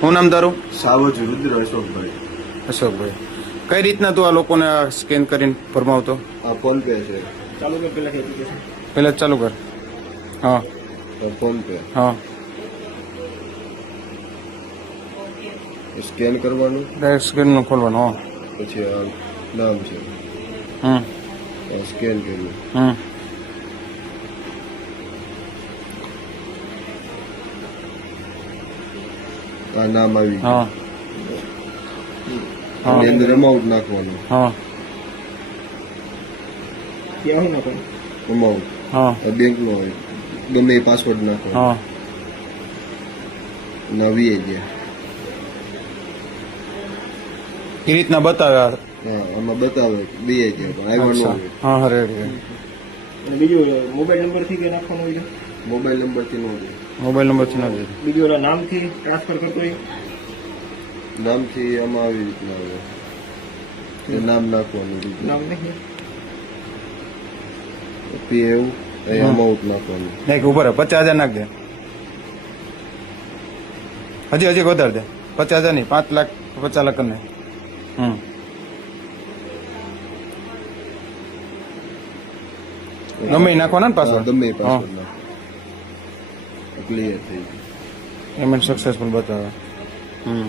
શું નામ તારું? સાવજ રુદ્ર અશોકભાઈ. અશોકભાઈ, કઈ રીતના તું આ લોકોને સ્કેન કરીને ફરમાવતો? આ ફોન પે છે. ચાલુ કર પેલા એપ્લિકેશન. પહેલા જ ચાલુ કર. હા ફોન પે હા, સ્કેન કરવાનું, ડાયરેક્ટ સ્કેનનું ખોલવાનું. હા પછી આ નામ છે, હમ સ્કેન કર્યું, હમ આ નામ આવી હા ગયું. એની અંદર અમાઉન્ટ નાખવાનું, હા ક્યાં હોય ને કોઈ અમાઉન્ટ હા બેંક નો હોય, ગમે એ પાસવર્ડ નાખવાનો. હા નવી ગયા. એ રીતના બતાવ્યા. હા, આમાં બતાવે બે ગયા પણ આવ્યા ન અચ્છા, હોય. હા હા રેડી. અને બીજું મોબાઈલ નંબરથી કે નાખવાનું હોય છે? મોબાઈલ નંબરથી ન હોય, મોબાઈલ નંબરથી ના જોઈએ. બીજું ઓલા નામથી ટ્રાન્સફર કરતો હોય? નામથી આમાં આવી રીતના આવે, એ નામ નાખવાનું, નામ નહીં પી એવું એ અમાઉન્ટ નાખવાનું. નહીં કે ઉપર 50,000 નાખ દે. હજી વધારે દે. 50,000 નહીં, 5 લાખ 50 લાખ કરી નાખ. ગમે ઈ નાખવાના ને હા, પાસવર્ડ. ગમે એ પાસવર્ડ નાખો, ક્લિયર થઈ ગયું. પેમેન્ટ સક્સેસફુલ બતાવે. હમ